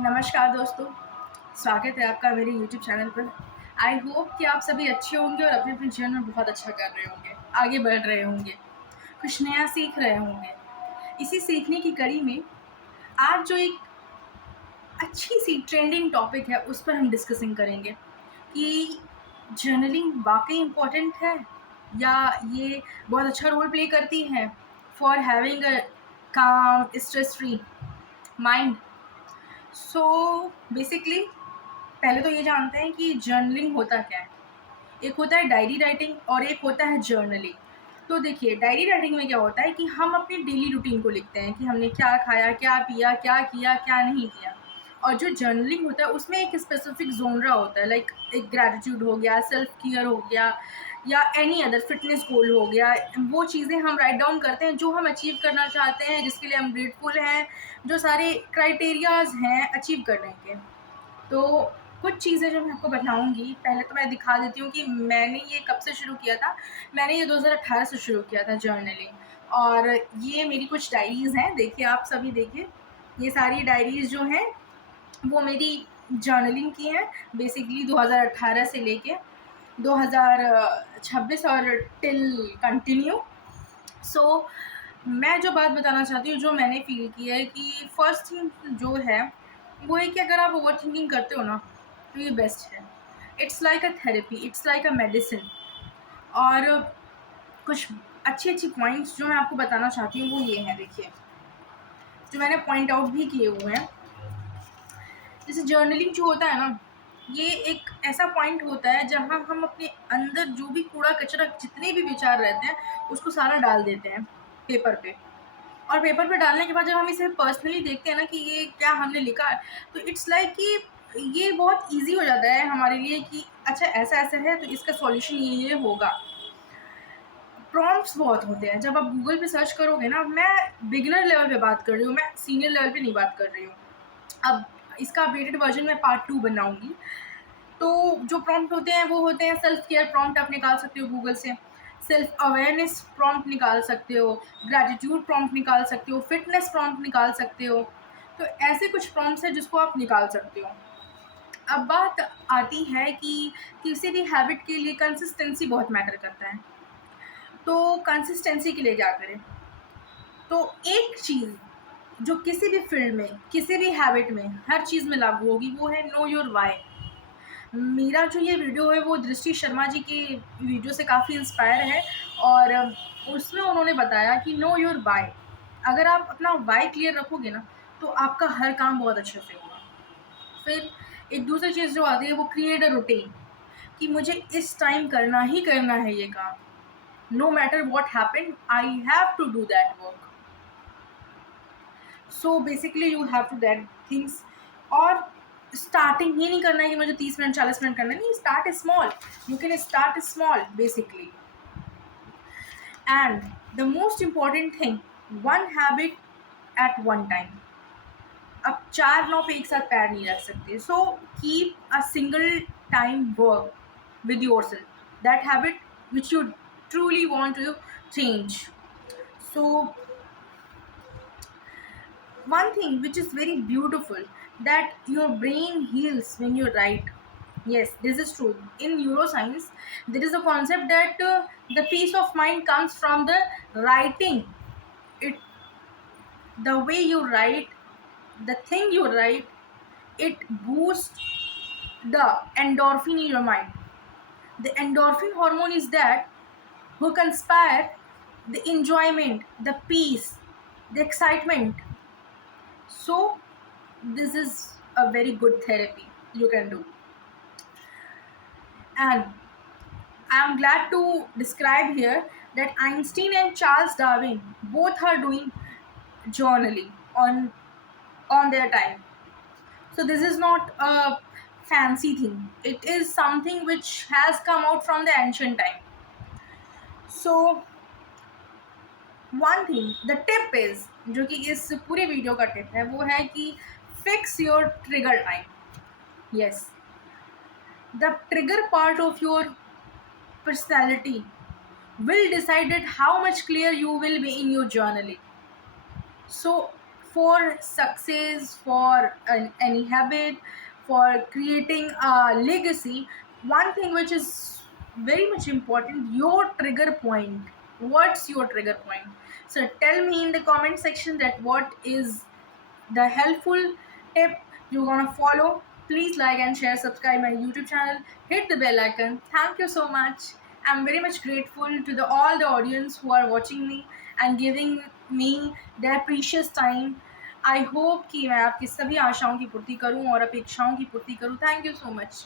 नमस्कार दोस्तों, स्वागत है आपका मेरे यूट्यूब चैनल पर। आई होप कि आप सभी अच्छे होंगे और अपने-अपने जीवन में बहुत अच्छा कर रहे होंगे, आगे बढ़ रहे होंगे, कुछ नया सीख रहे होंगे। इसी सीखने की कड़ी में आज जो एक अच्छी-सी ट्रेंडिंग टॉपिक है, उस पर हम डिस्कसिंग करेंगे कि जर्नलिंग वाक़ई इम्पोर्टेंट है या ये बहुत अच्छा रोल प्ले करती है फॉर हैविंग अ काम, stress free mind. So basically पहले तो ये जानते हैं कि जर्नलिंग होता क्या है। एक होता है डायरी राइटिंग और एक होता है जर्नलिंग। तो देखिए डायरी राइटिंग में क्या होता है कि हम अपनी डेली रूटीन को लिखते हैं कि हमने क्या खाया, क्या पिया, क्या किया, क्या नहीं किया। और जो जर्नलिंग होता है उसमें एक स्पेसिफिक ज़ोनरा होता है, लाइक एक ग्रैटिट्यूड हो गया, सेल्फ केयर हो गया या एनी अदर फिटनेस गोल हो गया। वो चीज़ें हम राइट डाउन करते हैं जो हम अचीव करना चाहते हैं, जिसके लिए हम ग्रेटफुल हैं, जो सारे क्राइटेरियाज़ हैं अचीव करने के। तो कुछ चीज़ें जो मैं आपको बताऊँगी, पहले तो मैं दिखा देती हूँ कि मैंने ये कब से शुरू किया था। मैंने ये 2018 से शुरू किया था जर्नलिंग, और ये मेरी कुछ डायरीज़ हैं, देखिए आप सभी देखिए। ये सारी डायरीज़ जो हैं, वो मेरी जर्नलिंग की हैं, बेसिकली 2018 से लेके 2026 और टिल कंटिन्यू। सो मैं जो बात बताना चाहती हूँ, जो मैंने फ़ील किया है कि फर्स्ट थिंग जो है, वो है कि अगर आप ओवरथिंकिंग करते हो ना, तो ये बेस्ट है। It's like a therapy, it's like a medicine. और कुछ अच्छी-अच्छी पॉइंट्स जो मैं आपको बताना चाहती हूँ, वो ये हैं देखिए, जो मैंने पॉइंट आउट भी किए हुए हैं। जैसे जर्नलिंग जो होता है ना, ये एक ऐसा पॉइंट होता है जहाँ हम अपने अंदर जो भी कूड़ा-कचरा, जितने भी विचार रहते हैं, उसको सारा डाल देते हैं पेपर पे। और पेपर पे डालने के बाद जब हम इसे पर्सनली देखते हैं ना कि ये क्या हमने लिखा है, तो इट्स लाइक कि ये बहुत ईज़ी हो जाता है हमारे लिए कि अच्छा ऐसा-ऐसा है तो इसका सॉल्यूशन ये होगा। प्रॉम्प्ट्स बहुत होते हैं, जब आप गूगल पे सर्च करोगे ना, मैं बिगिनर लेवल पे बात कर रही हूँ, मैं सीनियर लेवल पे नहीं बात कर रही हूँ। अब इसका अपडेटेड वर्ज़न मैं पार्ट 2 बनाऊँगी। तो जो प्रॉम्प्ट होते हैं वो होते हैं सेल्फ केयर प्रॉम्प्ट, आप निकाल सकते हो गूगल से, सेल्फ अवेयरनेस प्रॉम्प्ट निकाल सकते हो, ग्रैटिट्यूड प्रॉम्प्ट निकाल सकते हो, फिटनेस प्रॉम्प्ट निकाल सकते हो। तो ऐसे कुछ प्रॉम्प्ट्स हैं जिसको आप निकाल सकते हो। अब बात आती है कि किसी भी हैबिट के लिए कंसिस्टेंसी बहुत मैटर करता है। तो कंसिस्टेंसी के लिए क्या करें? तो एक चीज़ जो किसी भी फील्ड में, किसी भी हैबिट में, हर चीज़ में लागू होगी, वो है नो योर व्हाई। मेरा जो ये वीडियो है वो दृष्टि शर्मा जी की वीडियो से काफ़ी इंस्पायर है, और उसमें उन्होंने बताया कि नो योर व्हाई। अगर आप अपना व्हाई क्लियर रखोगे ना, तो आपका हर काम बहुत अच्छे से होगा। फिर एक दूसरी चीज़ जो आती है वो क्रिएट अ रूटीन, कि मुझे इस टाइम करना ही करना है ये काम। No matter what happened, I have to do that work. So basically you have to that things. और स्टार्टिंग ये नहीं करना है कि मुझे 30 मिनट 40 मिनट करना है, नहीं, start small. You can start small basically. And the most important thing, one habit at one time. अब चार नौ पे एक साथ पैर नहीं रख सकते। So keep a single time work with your self, that habit which you truly want to change. So one thing which is very beautiful, that your brain heals when you write. Yes, this is true. In neuroscience there is a concept that the peace of mind comes from the writing. It, the way you write, the thing you write, it boosts the endorphin in your mind. The endorphin hormone is that who conspire the enjoyment, the peace, the excitement. So this is a very good therapy you can do. And I'm glad to describe here that Einstein and Charles Darwin both are doing journaling on their time. So this is not a fancy thing. It is something which has come out from the ancient time. So one thing, the tip is, जो कि इस पूरे video का tip है, वो है कि fix your trigger time. Yes, the trigger part of your personality will decide how much clear you will be in your journaling. So for success, for any habit, for creating a legacy, one thing which is very much important, your trigger point. What's your trigger point? So tell me in the comment section that what is the helpful tip you're gonna follow. Please like and share, subscribe my YouTube channel, hit the bell icon. Thank you so much. I'm very much grateful to all the audience who are watching me and giving me their precious time. I hope कि मैं आपकी सभी आशाओं की पूर्ति करूं और अपेक्षाओं की पूर्ति करूं. Thank you so much.